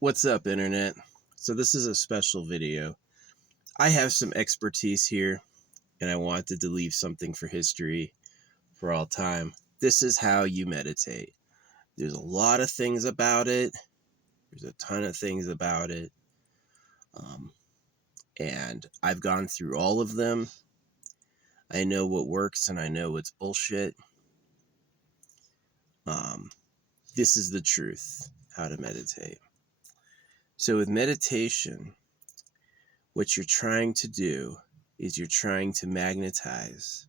What's up, Internet? So this is a special video. I have some expertise here, and I wanted to leave something for history for all time. This is how you meditate. There's a lot of things about it. There's a ton of things about it. And I've gone through all of them. I know what works and I know what's bullshit. This is the truth, how to meditate. So with meditation, what you're trying to do is you're trying to magnetize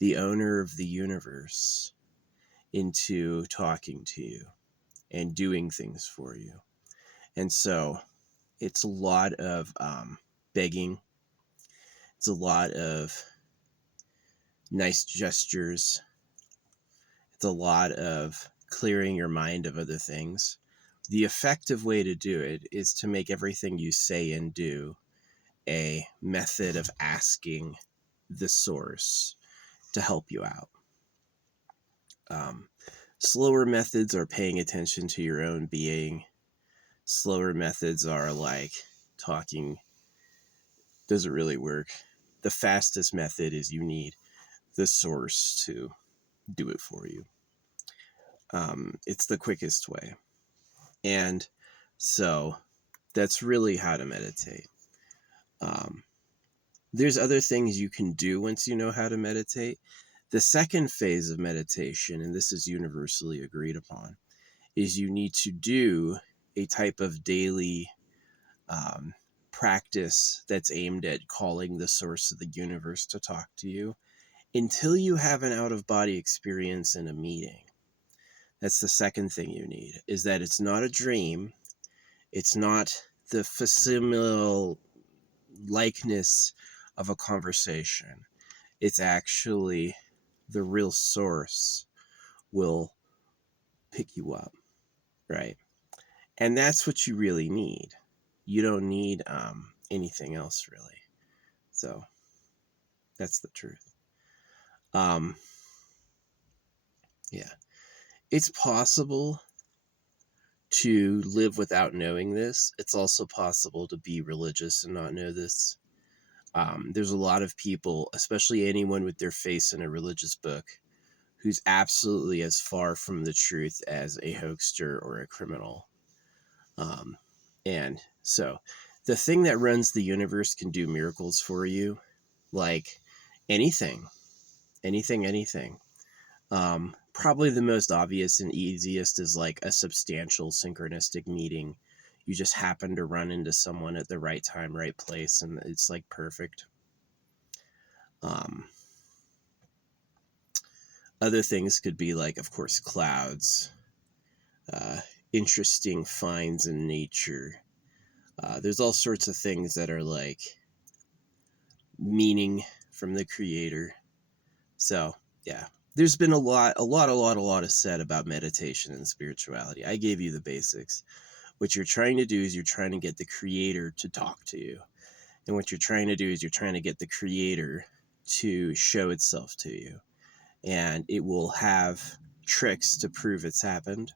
the owner of the universe into talking to you and doing things for you. And so it's a lot of begging. It's a lot of nice gestures. It's a lot of clearing your mind of other things. The effective way to do it is to make everything you say and do a method of asking the source to help you out. Slower methods are paying attention to your own being. Slower methods are like talking doesn't really work. The fastest method is you need the source to do it for you. It's the quickest way. And so that's really how to meditate. There's other things you can do once you know how to meditate. The second phase of meditation, and this is universally agreed upon, is you need to do a type of daily practice that's aimed at calling the source of the universe to talk to you until you have an out-of-body experience in a meeting. That's the second thing you need, is that it's not a dream. It's not the facsimile likeness of a conversation. It's actually the real source will pick you up, right? And that's what you really need. You don't need anything else, really. So that's the truth. Yeah. It's possible to live without knowing this. It's also possible to be religious and not know this. There's a lot of people, especially anyone with their face in a religious book, who's absolutely as far from the truth as a hoaxer or a criminal. And so the thing that runs the universe can do miracles for you, like anything. Probably the most obvious and easiest is like a substantial synchronistic meeting. You just happen to run into someone at the right time, right place, and it's like perfect. Other things could be like, of course, clouds, interesting finds in nature. There's all sorts of things that are like meaning from the creator. So yeah, there's been a lot said about meditation and spirituality. I gave you the basics. What you're trying to do is you're trying to get the creator to talk to you. And what you're trying to do is you're trying to get the creator to show itself to you. And it will have tricks to prove it's happened.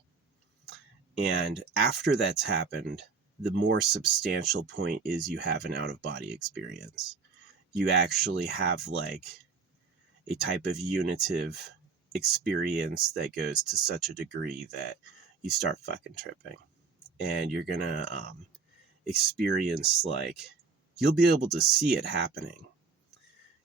And after that's happened, the more substantial point is you have an out-of-body experience. You actually have like a type of unitive experience that goes to such a degree that you start fucking tripping. And you're gonna experience, like, you'll be able to see it happening.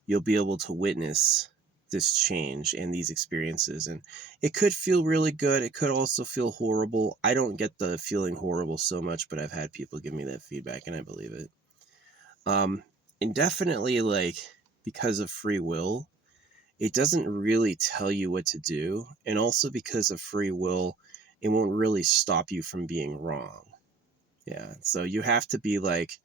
You'll be able to witness this change and these experiences. And it could feel really good. It could also feel horrible. I don't get the feeling horrible so much, but I've had people give me that feedback and I believe it. And definitely, like, because of free will, it doesn't really tell you what to do. And also because of free will, it won't really stop you from being wrong. Yeah. So you have to be like,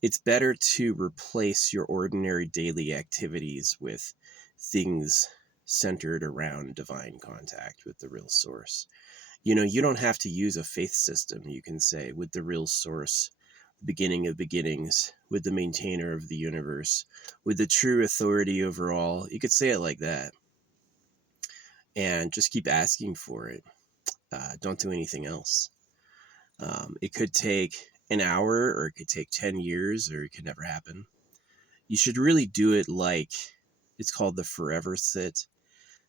it's better to replace your ordinary daily activities with things centered around divine contact with the real source. You know, you don't have to use a faith system, you can say, with the real source, the beginning of beginnings, with the maintainer of the universe, with the true authority over all. You could say it like that. And just keep asking for it. Don't do anything else. It could take an hour, or it could take 10 years, or it could never happen. You should really do it like, it's called the forever sit.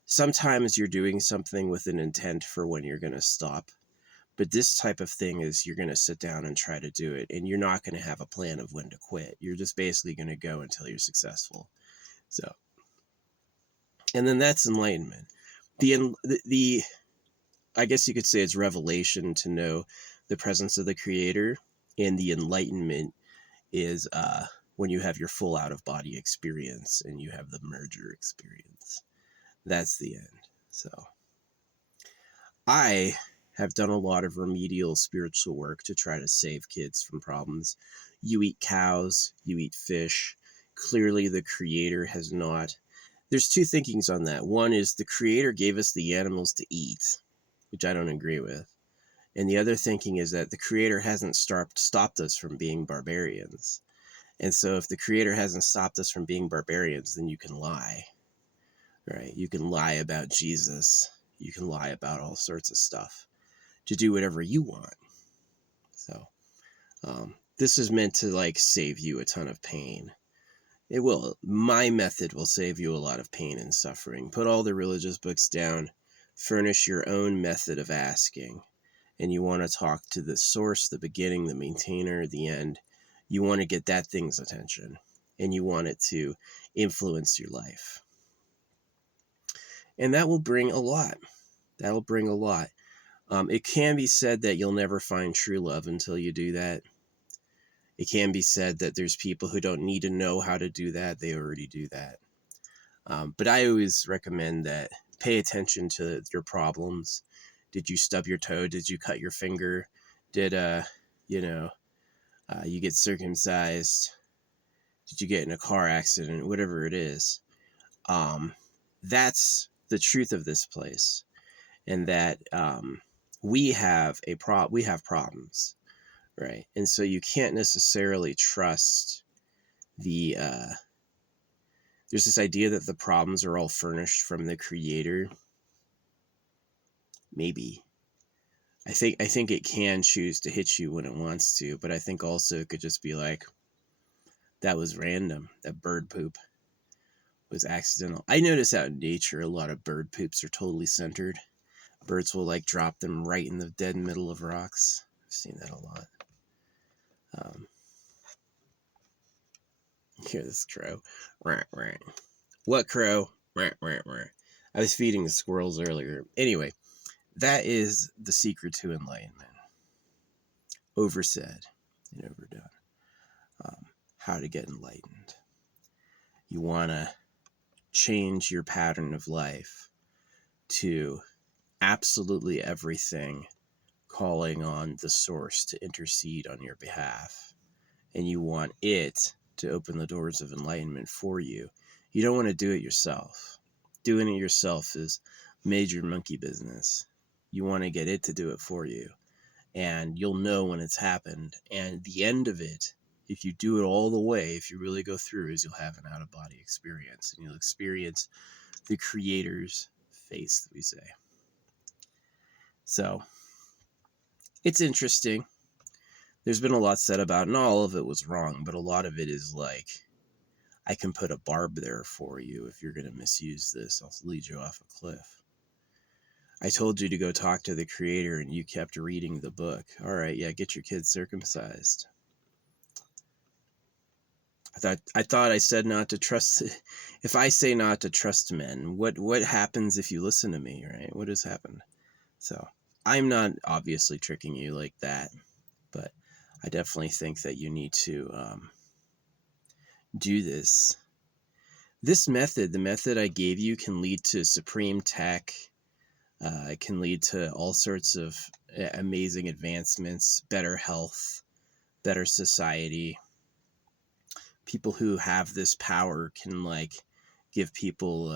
Sometimes you're doing something with an intent for when you're going to stop. But this type of thing is you're going to sit down and try to do it, and you're not going to have a plan of when to quit. You're just basically going to go until you're successful. So, and then that's enlightenment. The I guess you could say it's revelation to know the presence of the creator, and the enlightenment is when you have your full out of body experience and you have the merger experience. That's the end. So I have done a lot of remedial spiritual work to try to save kids from problems. You eat cows, you eat fish. Clearly the creator has not. There's two thinkings on that. One is the creator gave us the animals to eat, which I don't agree with. And the other thinking is that the creator hasn't stopped us from being barbarians. And so if the creator hasn't stopped us from being barbarians, then you can lie, right? You can lie about Jesus. You can lie about all sorts of stuff to do whatever you want. So this is meant to like save you a ton of pain. It will. My method will save you a lot of pain and suffering. Put all the religious books down. Furnish your own method of asking. And you want to talk to the source, the beginning, the maintainer, the end. You want to get that thing's attention. And you want it to influence your life. And that will bring a lot. That'll bring a lot. It can be said that you'll never find true love until you do that. It can be said that there's people who don't need to know how to do that. They already do that. But I always recommend that pay attention to your problems. Did you stub your toe? Did you cut your finger? Did, you get circumcised? Did you get in a car accident? Whatever it is. That's the truth of this place. And that we have problems, right? And so you can't necessarily trust the there's this idea that the problems are all furnished from the creator. Maybe. I think it can choose to hit you when it wants to, but I think also it could just be like, that was random. That bird poop was accidental. I notice out in nature a lot of bird poops are totally centered. Birds will like drop them right in the dead middle of rocks. I've seen that a lot. Hear this crow. What crow? I was feeding the squirrels earlier. Anyway, that is the secret to enlightenment. Oversaid and overdone. How to get enlightened. You want to change your pattern of life to absolutely everything calling on the source to intercede on your behalf. And you want it to open the doors of enlightenment for you. You don't want to do it yourself. Doing it yourself is major monkey business. You want to get it to do it for you. And you'll know when it's happened. And the end of it, if you do it all the way, if you really go through, is you'll have an out-of-body experience. And you'll experience the creator's face, we say. So, it's interesting. There's been a lot said about it, and all of it was wrong, but a lot of it is like, I can put a barb there for you if you're going to misuse this. I'll lead you off a cliff. I told you to go talk to the creator and you kept reading the book. All right, yeah, get your kids circumcised. I thought I said not to trust. If I say not to trust men, what happens if you listen to me, right? What has happened? So I'm not obviously tricking you like that, but I definitely think that you need to do this. This method, the method I gave you, can lead to supreme tech. It can lead to all sorts of amazing advancements, better health, better society. People who have this power can like give people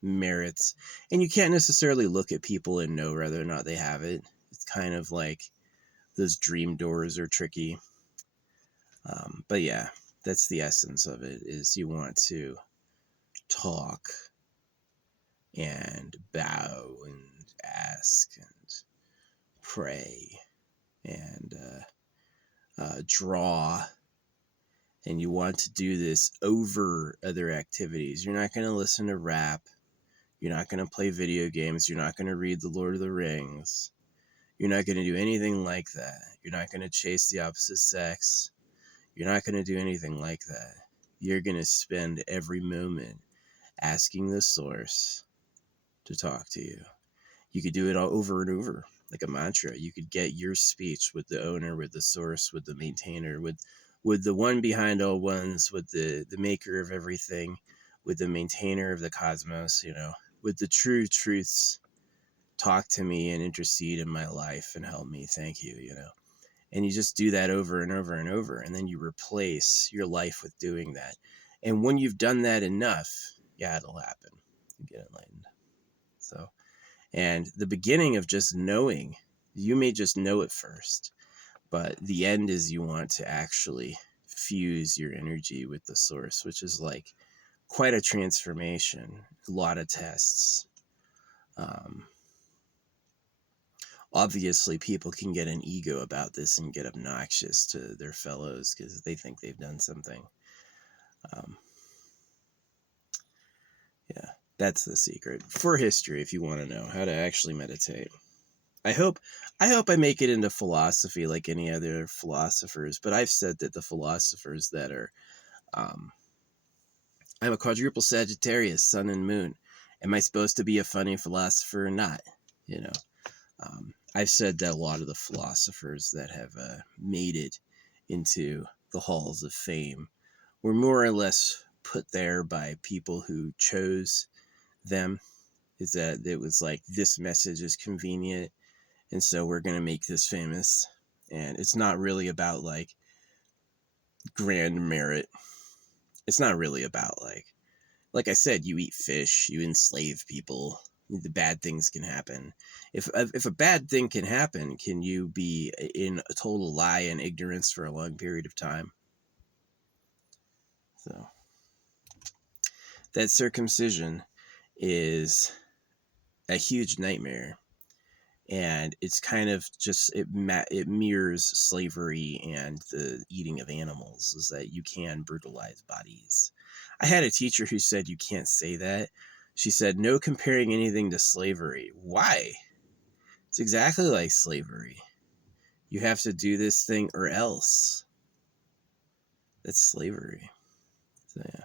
merits, and you can't necessarily look at people and know whether or not they have it. It's kind of like those dream doors are tricky. But yeah, that's the essence of it, is you want to talk and bow and ask and pray and draw, and you want to do this over other activities. You're not going to listen to rap. You're not going to play video games. You're not going to read The Lord of the Rings. You're not going to do anything like that. You're not going to chase the opposite sex. You're not going to do anything like that. You're going to spend every moment asking the source to talk to you. You could do it all over and over, like a mantra. You could get your speech with the owner, with the source, with the maintainer, with the one behind all ones, with the maker of everything, with the maintainer of the cosmos, with the true truths. Talk to me and intercede in my life and help me. Thank you, And you just do that over and over and over. And then you replace your life with doing that. And when you've done that enough, yeah, it'll happen. You get enlightened. So, and the beginning of just knowing, you may just know it first, but the end is you want to actually fuse your energy with the source, which is like quite a transformation, a lot of tests. Obviously, people can get an ego about this and get obnoxious to their fellows because they think they've done something. Yeah, that's the secret for history if you want to know how to actually meditate. I hope I make it into philosophy like any other philosophers, but I've said that the philosophers that are, I'm a quadruple Sagittarius, sun and moon. Am I supposed to be a funny philosopher or not? I've said that a lot of the philosophers that have made it into the halls of fame were more or less put there by people who chose them. Is that it was like, this message is convenient, and so we're going to make this famous. And it's not really about like grand merit. It's not really about like I said, you eat fish, you enslave people, the bad things can happen. If a bad thing can happen, can you be in a total lie and ignorance for a long period of time? So that circumcision is a huge nightmare, and it's kind of just it mirrors slavery and the eating of animals, is that you can brutalize bodies. I had a teacher who said you can't say that. She said, no comparing anything to slavery. Why? It's exactly like slavery. You have to do this thing or else. That's slavery. So yeah.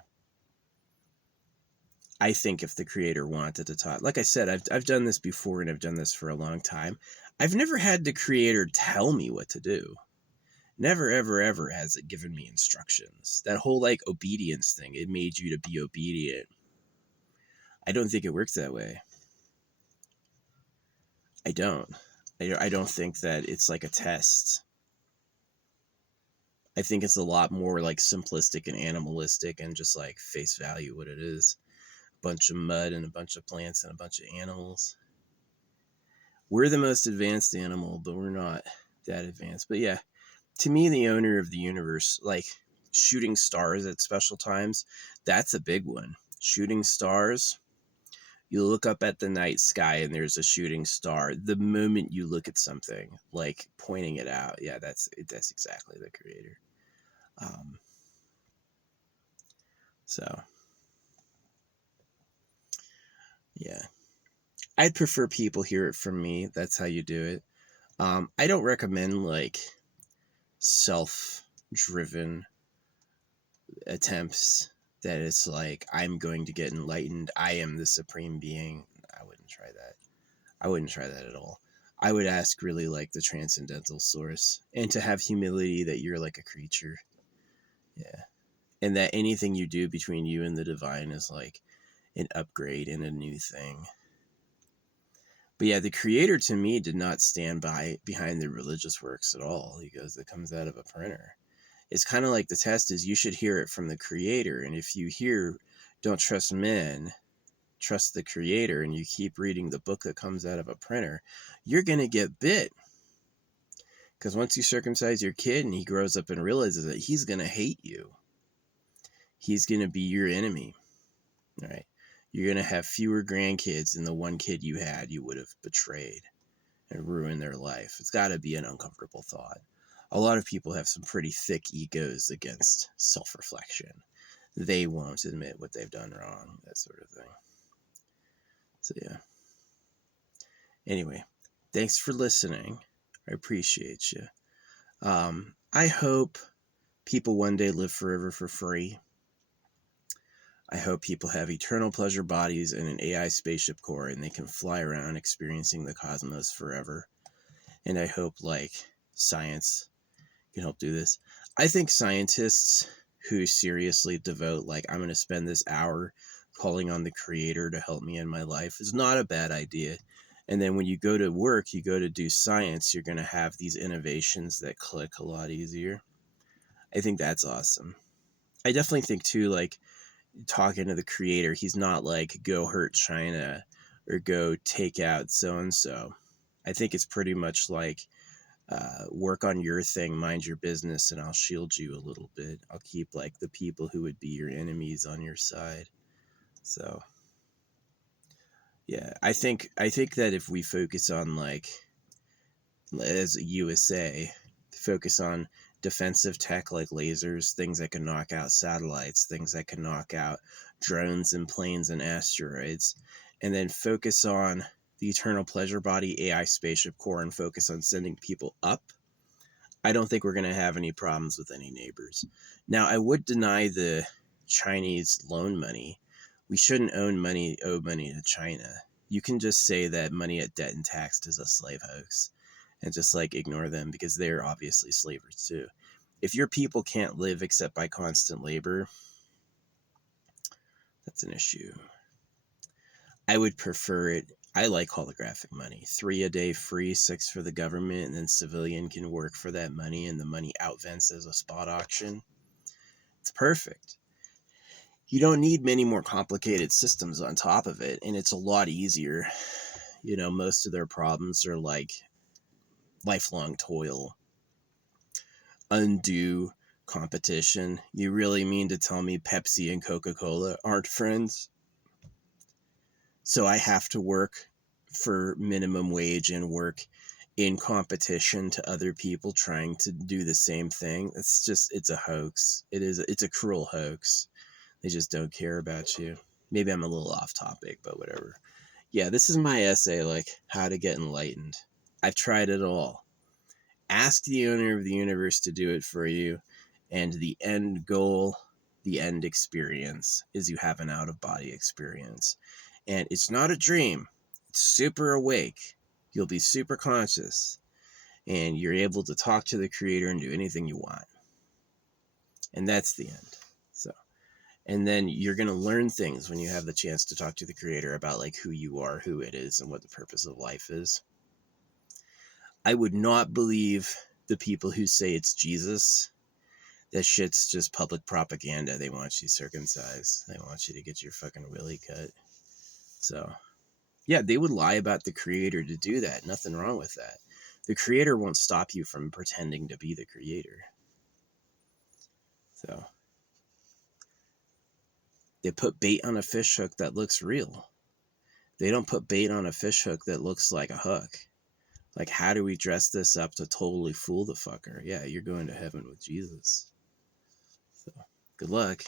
I think if the creator wanted to talk, like I said, I've done this before, and I've done this for a long time. I've never had the creator tell me what to do. Never, ever, ever has it given me instructions. That whole like obedience thing, it made you to be obedient. I don't think it works that way. I don't think that it's like a test. I think it's a lot more like simplistic and animalistic and just like face value what it is. A bunch of mud and a bunch of plants and a bunch of animals. We're the most advanced animal, but we're not that advanced. But yeah, to me, the owner of the universe, like shooting stars at special times, that's a big one. Shooting stars, you look up at the night sky and there's a shooting star. The moment you look at something, like pointing it out, yeah, that's exactly the creator. So, yeah. I'd prefer people hear it from me. That's how you do it. I don't recommend like self-driven attempts that it's like, I'm going to get enlightened, I am the supreme being. I wouldn't try that. I wouldn't try that at all. I would ask really like the transcendental source, and to have humility that you're like a creature. Yeah. And that anything you do between you and the divine is like an upgrade and a new thing. But yeah, the creator to me did not stand behind the religious works at all. He goes, it comes out of a printer. It's kind of like the test is, you should hear it from the creator. And if you hear, don't trust men, trust the creator, and you keep reading the book that comes out of a printer, you're going to get bit. Because once you circumcise your kid and he grows up and realizes that he's going to hate you, he's going to be your enemy. All right. You're going to have fewer grandkids than the one kid you had you would have betrayed and ruined their life. It's got to be an uncomfortable thought. a lot of people have some pretty thick egos against self-reflection. They won't admit what they've done wrong, that sort of thing. So yeah. Anyway, thanks for listening. I appreciate you. I hope people one day live forever for free. I hope people have eternal pleasure bodies and an AI spaceship core and they can fly around experiencing the cosmos forever. And I hope, like, science can help do this. I think scientists who seriously devote, like, I'm going to spend this hour calling on the creator to help me in my life is not a bad idea. And then when you go to work, you go to do science, you're going to have these innovations that click a lot easier. I think that's awesome. I definitely think too, like, talking to the creator, he's not like, go hurt China or go take out so-and-so. I think it's pretty much like, work on your thing, mind your business, and I'll shield you a little bit. I'll keep, like, the people who would be your enemies on your side. So yeah, I think that if we focus on, like, as a USA, focus on defensive tech like lasers, things that can knock out satellites, things that can knock out drones and planes and asteroids, and then focus on the eternal pleasure body AI spaceship core and focus on sending people up, I don't think we're going to have any problems with any neighbors. Now, I would deny the Chinese loan money. We shouldn't owe money to China. You can just say that money at debt and taxed is a slave hoax and just, like, ignore them because they're obviously slavers too. If your people can't live except by constant labor, that's an issue. I would prefer it. I like holographic money. 3 a day free, 6 for the government, and then civilian can work for that money and the money outvents as a spot auction. It's perfect. You don't need many more complicated systems on top of it, and it's a lot easier. You know, most of their problems are like lifelong toil, undue competition. You really mean to tell me Pepsi and Coca-Cola aren't friends? So I have to work for minimum wage and work in competition to other people trying to do the same thing. It's a hoax. It's a cruel hoax. They just don't care about you. Maybe I'm a little off topic, but whatever. Yeah, this is my essay, like, how to get enlightened. I've tried it all. Ask the owner of the universe to do it for you, and the end goal, the end experience, is you have an out-of-body experience. And it's not a dream. It's super awake. You'll be super conscious, and you're able to talk to the creator and do anything you want. And that's the end. So, and then you're going to learn things when you have the chance to talk to the creator about, like, who you are, who it is, and what the purpose of life is. I would not believe the people who say it's Jesus. That shit's just public propaganda. They want you circumcised. They want you to get your fucking willy cut. So, yeah, they would lie about the creator to do that. Nothing wrong with that. The creator won't stop you from pretending to be the creator. So, they put bait on a fish hook that looks real. They don't put bait on a fish hook that looks like a hook. Like, how do we dress this up to totally fool the fucker? Yeah, you're going to heaven with Jesus. So, good luck.